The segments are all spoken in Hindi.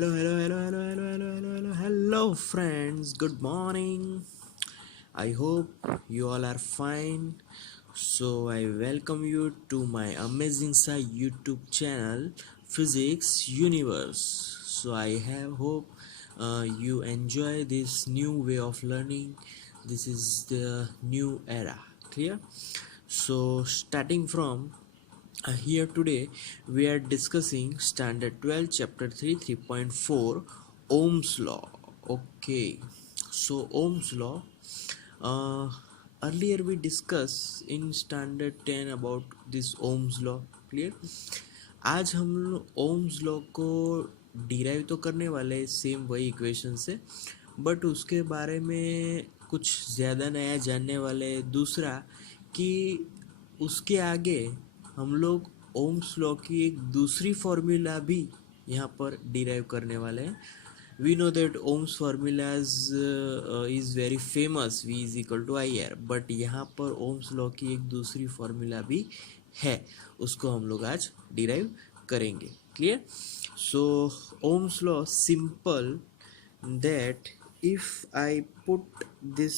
Hello, friends. Good morning. I hope you all are fine. So, I welcome you to my amazing YouTube channel, Physics Universe. So, I have hope you enjoy this new way of learning. This is the new era. Clear? So, starting from here today we are discussing standard 12 chapter 3 3.4 Ohm's law. Okay, so Ohm's law, uh, earlier we discussed in standard 10 about this Ohm's law. Clear? आज हम ओम्स लॉ को डिराइव तो करने वाले हैं सेम वही इक्वेशन से, बट उसके बारे में कुछ ज़्यादा नया जानने वाले। दूसरा कि उसके आगे हम लोग ओम्स लॉ की एक दूसरी फॉर्मूला भी यहाँ पर डिराइव करने वाले हैं। We know that Ohm's formulas is very famous, V is equal to I R, but यहाँ पर ओम्स लॉ की एक दूसरी फॉर्मूला भी है, उसको हम लोग आज डिराइव करेंगे। Clear? So Ohm's law simple that if I put this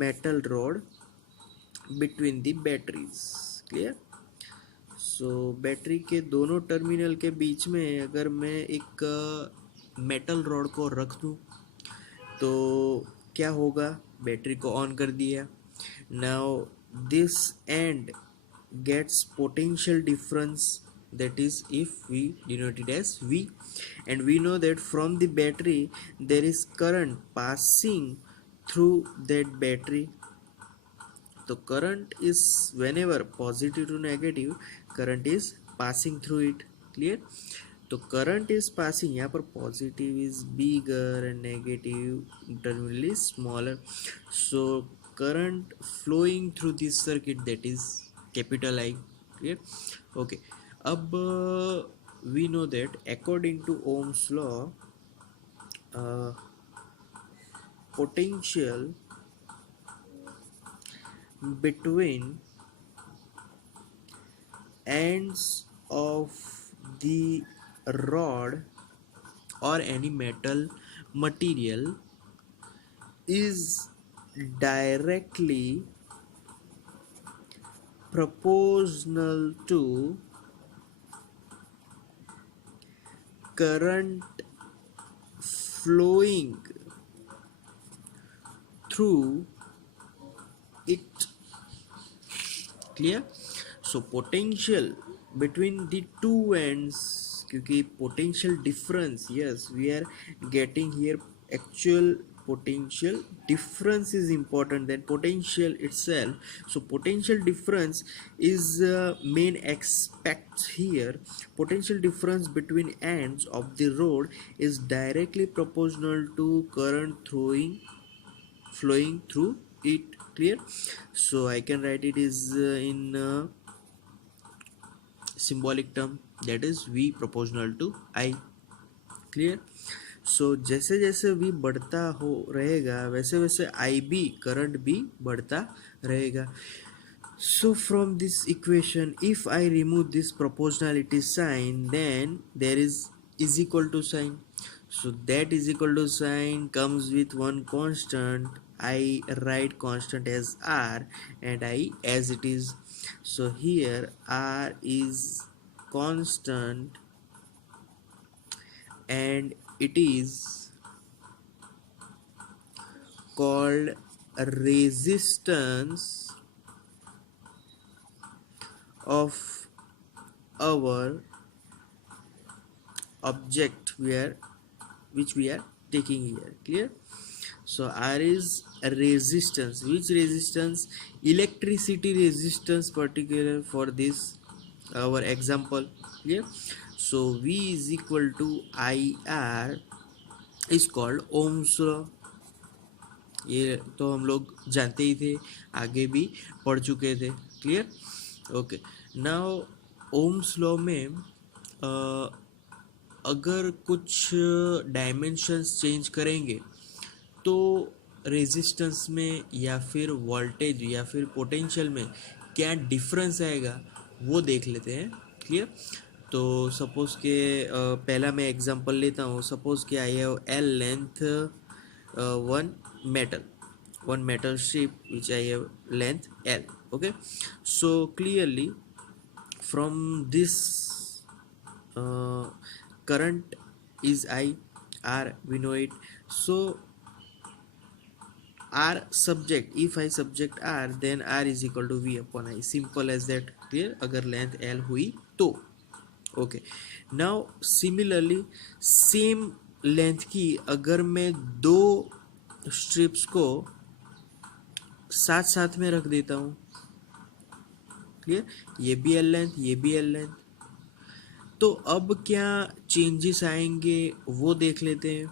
metal rod between the batteries, clear? So battery के दोनों टर्मिनल के बीच में अगर मैं एक मेटल रॉड को रख दूँ तो क्या होगा? बैटरी को ऑन कर दिया, now this and gets potential difference, that is if we denote it as V, and we know that from the battery there is current passing through that battery. So current is whenever positive to negative, current is passing through it. Clear? तो करंट इज पासिंग, यहाँ पर positive is bigger and negative terminal is smaller, so current flowing through this circuit that is capital I. Clear? Okay, अब we know that according to Ohm's law potential between ends of the rod or any metal material is directly proportional to current flowing through it. Clear? So potential between the two ends, क्योंकि potential difference, yes, we are getting here actual potential difference is important than potential itself. So potential difference is main aspect here. Potential difference between ends of the rod is directly proportional to current flowing through it. Clear? So I can write it is in symbolic term, that is V proportional to I. Clear? सो जैसे जैसे V बढ़ता हो रहेगा वैसे वैसे I भी, करंट भी बढ़ता रहेगा. So from this equation, if I remove this proportionality sign, then there is equal to sign. So that is equal to sign comes with one constant. I write constant as R and I as it is. So here R is constant and it is called resistance of our object which we are taking here. Clear? So R is a resistance. Which resistance? Electricity resistance, particular for this our example. Clear? So V is equal to IR is called Ohm's law. ये तो हम लोग जानते ही थे, आगे भी पढ़ चुके थे. Clear? Okay, now Ohm's law में अगर कुछ डायमेंशंस चेंज करेंगे तो रेजिस्टेंस में या फिर वोल्टेज या फिर पोटेंशियल में क्या डिफरेंस आएगा वो देख लेते हैं. क्लियर? तो सपोज के पहला मैं एग्जांपल लेता हूँ. सपोज कि I have L length one metal one metal strip which I have length L. Okay, so clearly from this uh, current is I, R we know it. So R subject, if I subject R then R is equal to V upon I, simple as that. Clear? अगर लेंथ L हुई तो okay. Now similarly same length की अगर मैं दो स्ट्रिप्स को साथ साथ में रख देता हूँ. क्लियर? ये भी एल लेंथ, ये भी एल लेंथ. तो अब क्या चेंजेस आएंगे वो देख लेते हैं.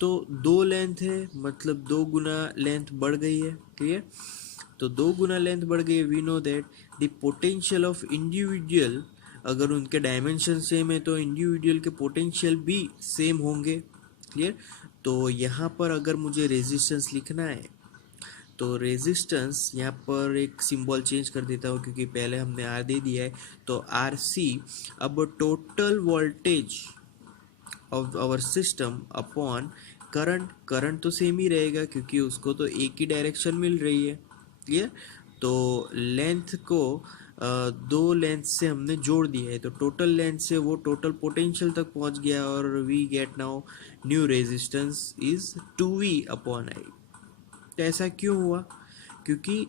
तो दो लेंथ है मतलब दो गुना लेंथ बढ़ गई है. क्लियर? तो दो गुना लेंथ बढ़ गई है. We know that the potential of individual, अगर उनके डायमेंशन सेम है तो इंडिविजुअल के पोटेंशियल भी सेम होंगे. क्लियर? तो यहाँ पर अगर मुझे रेजिस्टेंस लिखना है तो रेजिस्टेंस यहाँ पर एक सिंबल चेंज कर देता हूँ क्योंकि पहले हमने आर दे दिया है. तो आर सी. अब total voltage of our system upon current. Current तो सेम ही रहेगा क्योंकि उसको तो एक ही डायरेक्शन मिल रही है. क्लियर? तो लेंथ को दो लेंथ से हमने जोड़ दिया है तो टोटल लेंथ से वो टोटल पोटेंशियल तक पहुंच गया और we get now new resistance is 2V upon I. तो ऐसा क्यों हुआ? क्योंकि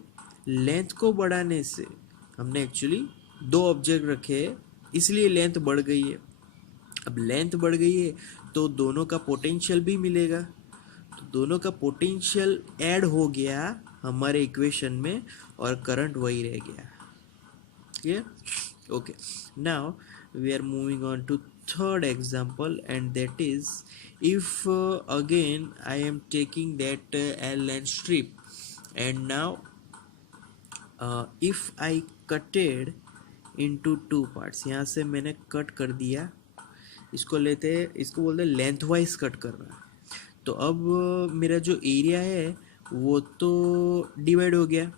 लेंथ को बढ़ाने से हमने एक्चुअली दो ऑब्जेक्ट रखे हैं इसलिए लेंथ बढ़ गई है. अब लेंथ बढ़ गई है तो दोनों का पोटेंशियल भी मिलेगा. तो दोनों का पोटेंशियल ऐड हो गया हमारे इक्वेशन में और करंट वही रह गया. Clear? Okay. Now we are moving on to third example, and that is if again I am taking that L length strip, and now if I cutted into two parts. यहाँ से मैंने कट कर दिया. इसको लेते हैं, इसको बोलते हैं लेंथ वाइज कट करना. तो अब मेरा जो एरिया है वो तो डिवाइड हो गया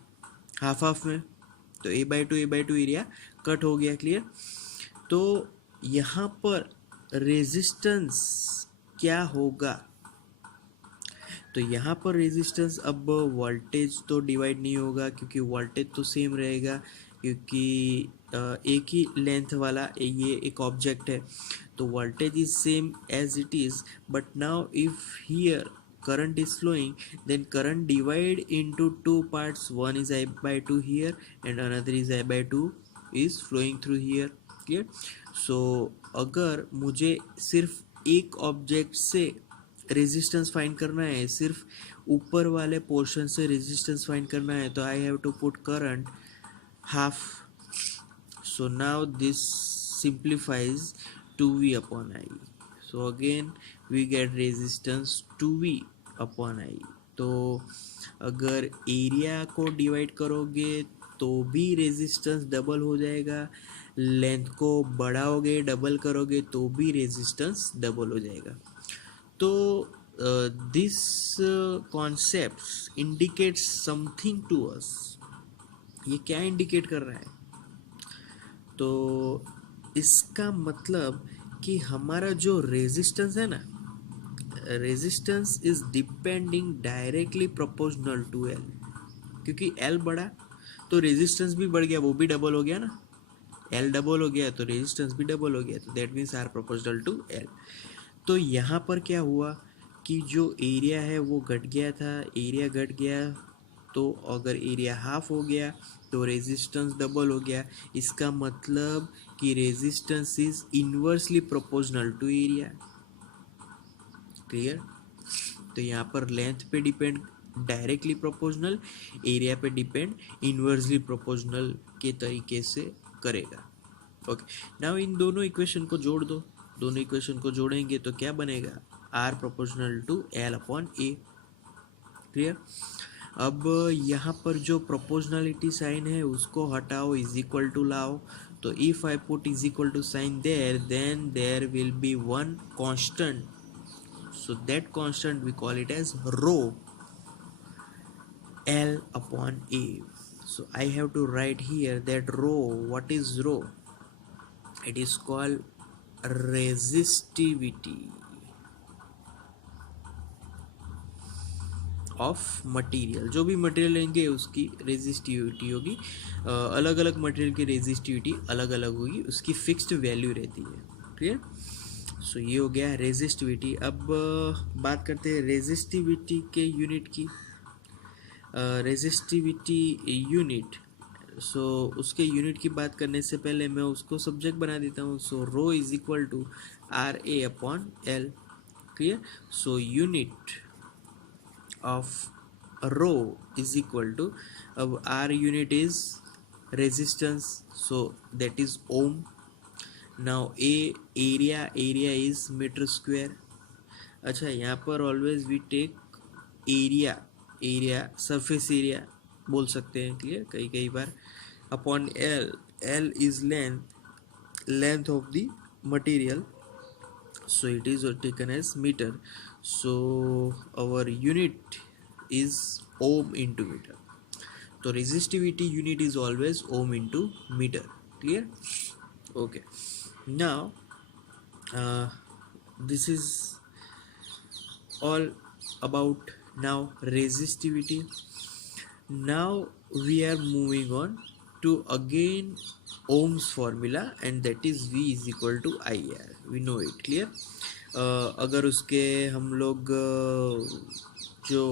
हाफ हाफ में. तो A/2 एरिया कट हो गया. क्लियर? तो यहाँ पर रेजिस्टेंस क्या होगा? तो यहाँ पर रेजिस्टेंस, अब वोल्टेज तो डिवाइड नहीं होगा क्योंकि वोल्टेज तो सेम रहेगा क्योंकि एक ही लेंथ वाला ये एक ऑब्जेक्ट है. तो voltage is same as it is. But now if here current is flowing, then current divide into two parts. One is I/2 here and another is I/2 is flowing through here. Clear? So अगर मुझे सिर्फ एक ऑब्जेक्ट से रेजिस्टेंस फाइंड करना है, सिर्फ ऊपर वाले पोर्शन से रेजिस्टेंस फाइंड करना है, तो I have to put current half. So now this simplifies 2V upon I. So again we get resistance 2V upon I. तो अगर एरिया को डिवाइड करोगे तो भी रेजिस्टेंस डबल हो जाएगा. लेंथ को बढ़ाओगे डबल करोगे तो भी रेजिस्टेंस डबल हो जाएगा. तो this concept indicates something to us. ये क्या इंडिकेट कर रहा है? तो इसका मतलब कि हमारा जो रेजिस्टेंस है ना, resistance is depending directly proportional to L. क्योंकि एल बढ़ा तो रेजिस्टेंस भी बढ़ गया, वो भी डबल हो गया ना. एल डबल हो गया तो रेजिस्टेंस भी डबल हो गया. तो that means R proportional to L. तो यहाँ पर क्या हुआ कि जो एरिया है वो घट गया था. एरिया घट गया तो अगर एरिया हाफ हो गया तो रेजिस्टेंस डबल हो गया. इसका मतलब कि resistance is inversely proportional to area. Clear? तो यहाँ पर लेंथ पे डिपेंड डायरेक्टली प्रोपोर्शनल, एरिया पे डिपेंड इन्वर्सली प्रोपोर्शनल के तरीके से करेगा. ओके. नाउ इन दोनों इक्वेशन को जोड़ दो. दोनों इक्वेशन को जोड़ेंगे तो क्या बनेगा? R proportional to L upon A. Clear? अब यहाँ पर जो प्रोपोर्शनलिटी साइन है उसको हटाओ, इज इक्वल टू लाओ. तो if I put is equal to sign there, then there will be one constant. So that constant we call it as rho L upon A. So I have to write here that rho. What is rho? It is called resistivity of material. जो भी मटेरियल लेंगे उसकी रेजिस्टिविटी होगी. अलग अलग मटेरियल की रेजिस्टिविटी अलग अलग होगी, उसकी फिक्स्ड वैल्यू रहती है. क्लियर. सो ये हो गया रेजिस्टिविटी. अब बात करते हैं रेजिस्टिविटी के यूनिट की. रेजिस्टिविटी यूनिट, सो उसके यूनिट की बात करने से पहले मैं उसको सब्जेक्ट बना देता हूँ. So rho is equal to R A upon L. Clear. So unit of rho is equal to, अब R unit is resistance, so that is ohm. Now A area is metre square. अच्छा, यहाँ पर always we take area surface area बोल सकते हैं. क्लियर. कई कई बार upon L is length of the material, so it is taken as meter. So our unit is ohm into meter. So resistivity unit is always ohm into meter. Clear. Okay. Now this is all about now resistivity. Now we are moving on to again Ohm's formula, and that is V is equal to IR. We know it. Clear. अगर उसके हम लोग जो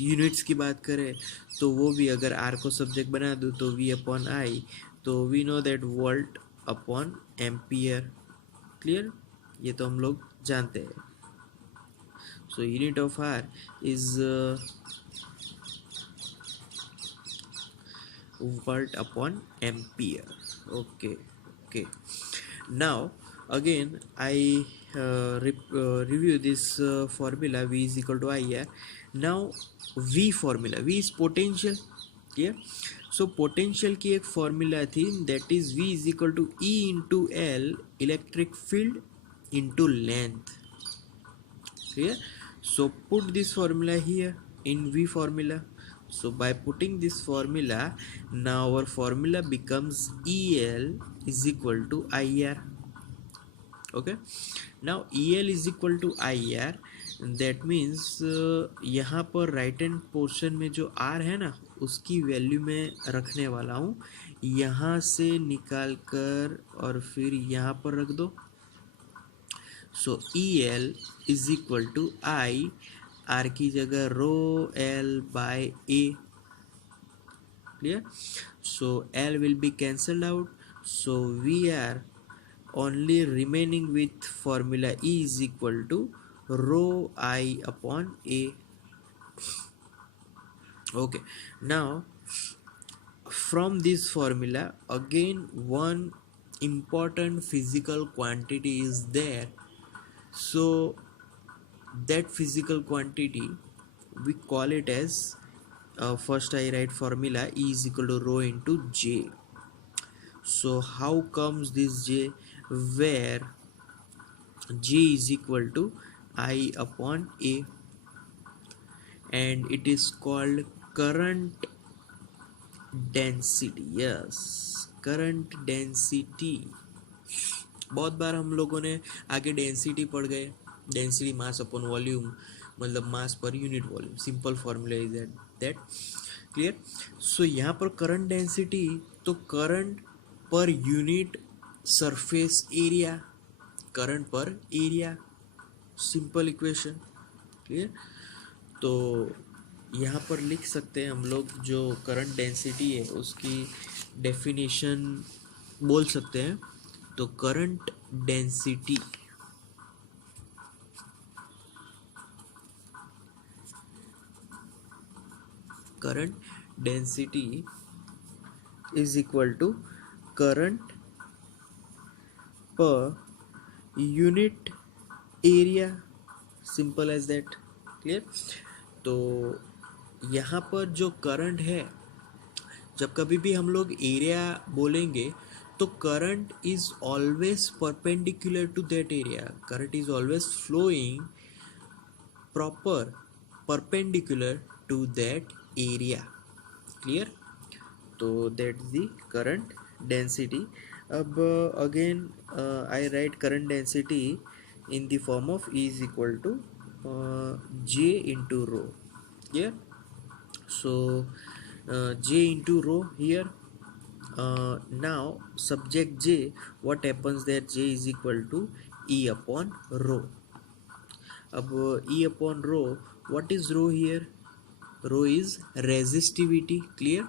यूनिट्स की बात करें तो वो भी अगर आर को सब्जेक्ट बना दूँ तो V अपॉन आई, तो we know that volt upon ampere. Clear. ये तो हम लोग जानते हैं. So unit of R is volt upon ampere. Okay. Now again I review this formula. V is equal to IR. Now V formula, V is potential. Clear. So potential की एक formula थी, that is V is equal to E into L electric field into length. Clear. So put this formula here in V formula. So by putting this formula, now our formula becomes EL is equal to IR. Okay. Now EL is equal to IR. That means यहाँ पर राइट हैंड पोर्शन में जो R है ना, उसकी वैल्यू मैं रखने वाला हूँ. यहाँ से निकाल कर और फिर यहाँ पर रख दो. So EL is equal to I, R की जगह rho L by A. Clear. So L will be cancelled out, so we are only remaining with formula E is equal to rho I upon A. Okay. Now from this formula again one important physical quantity is there. So that physical quantity we call it as first I write formula E is equal to rho into J. So how comes this J? Where J is equal to I upon A, and it is called current density. Yes, current density. बहुत बार हम लोगों ने आगे डेंसिटी पढ़ गए. डेंसिटी मास अपॉन वॉल्यूम, मतलब mass per unit volume. Simple formula is that. Clear. So यहाँ पर करंट डेंसिटी, तो current per unit surface area, current per area, simple equation. Clear. तो यहाँ पर लिख सकते हैं हम लोग जो करंट डेंसिटी है उसकी डेफिनेशन बोल सकते हैं. तो current density is equal to current per unit area, simple as that. Clear. तो यहाँ पर जो करंट है, जब कभी भी हम लोग एरिया बोलेंगे तो current is always perpendicular to that area. Current is always flowing proper perpendicular to that area. Clear. तो that is the current density. अब again I write current density in the form of E is equal to J into rho. Yeah. So J into rho here. Now subject J, what happens that J is equal to E upon rho. अब E upon rho, what is rho here? Rho is resistivity. Clear?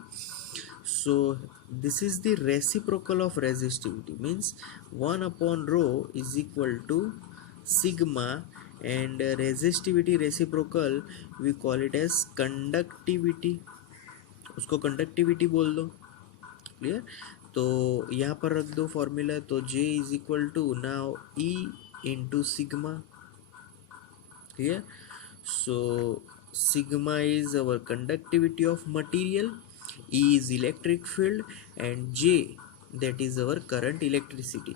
So this is the reciprocal of resistivity, means 1 upon rho is equal to sigma, and resistivity reciprocal we call it as conductivity. उसको कंडक्टिविटी बोल दो. क्लियर? तो यहाँ पर रख दो फॉर्मूला. तो J is equal to now E into sigma. Clear? So sigma is our conductivity of material, E is electric field, and J, that is our current electricity.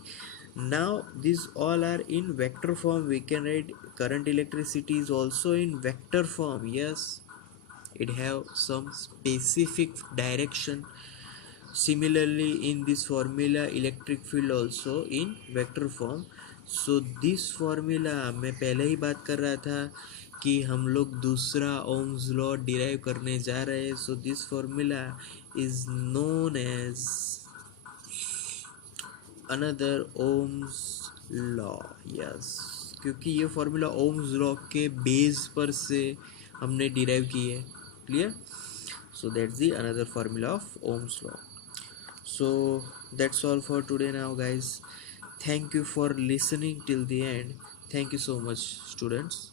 Now these all are in vector form. We can write current electricity is also in vector form. Yes, it have some specific direction. Similarly, in this formula electric field also in vector form. So this formula मैं पहले ही बात कर रहा था कि हम लोग दूसरा ओम्स लॉ डिराइव करने जा रहे हैं. So this formula is known as another Ohm's law. Yes, क्योंकि ये फॉर्मूला ओम्स लॉ के बेस पर से हमने डिराइव की है. Clear? So that's the another formula of Ohm's law. So that's all for today now, guys. Thank you for listening till the end. Thank you so much, students.